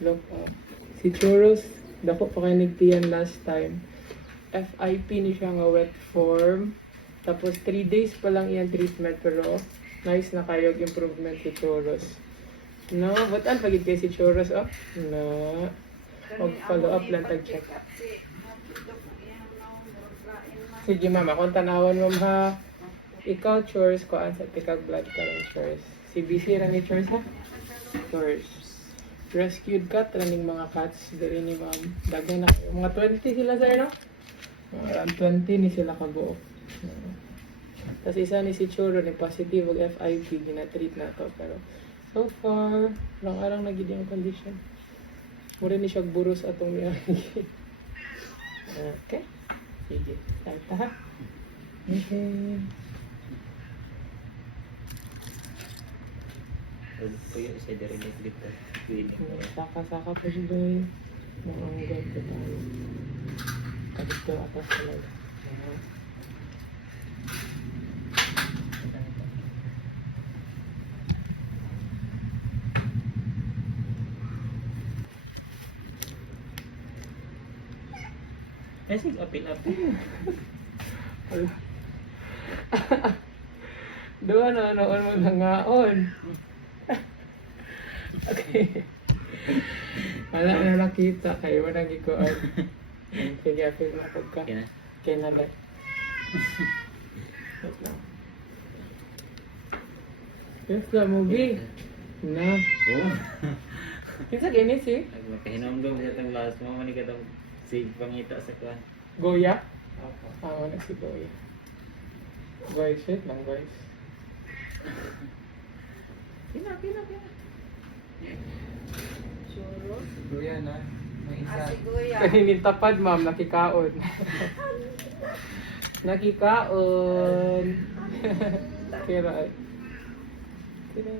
Look, si Churros, dako pa kayo nagtiyan last time. FIP ni siya nga wet form. Tapos 3 days pa lang iyang treatment pero nice na kayo improvement si Churros. No, but ang pagid kay si Churros, oh. No. Mag-follow up lang tag-check. Sige mama, kung tanawan mo ha. Ikaw, Churros, ko ang sa tikag blood ka ng Churros. Si BC ra ni Churros ha? Churros. Rescued cat, running mga cats. Dari ni ma'am. Dagay na. Mga 20 sila sir, no? Around 20 ni sila kabuo. Tapos isa ni si Churro ni positive og FIP. Ginatreat na to. Pero so far, lang-arang nagiging ang condition. Mura ni siya buros atong niya. Okay. Sige. Start ha. Okay. Puyo siya dari dito. Saka-saka pa siya doy. Maanggan ko tayo. Kadito atas talaga. Sige, apil. Doon na noon mo nangaon. Okay. Wala na nakita kayo mo nang ikuan. Sige, apil na pagka. Okay na. Okay na lang. Wait lang. Yes, the movie. Na. Oh. Kinsa gini si Nagmakahinomdom sa itong last mo. Mani ka itong sig pangita sa kuhan. Goya? Wala si Goya. Guys, wait lang guys. Pina. Churros. Kuya na. May isa. Si Kuya. Kaninit tapad ma'am, nakikaon. Nakikaon. Kira. Kira.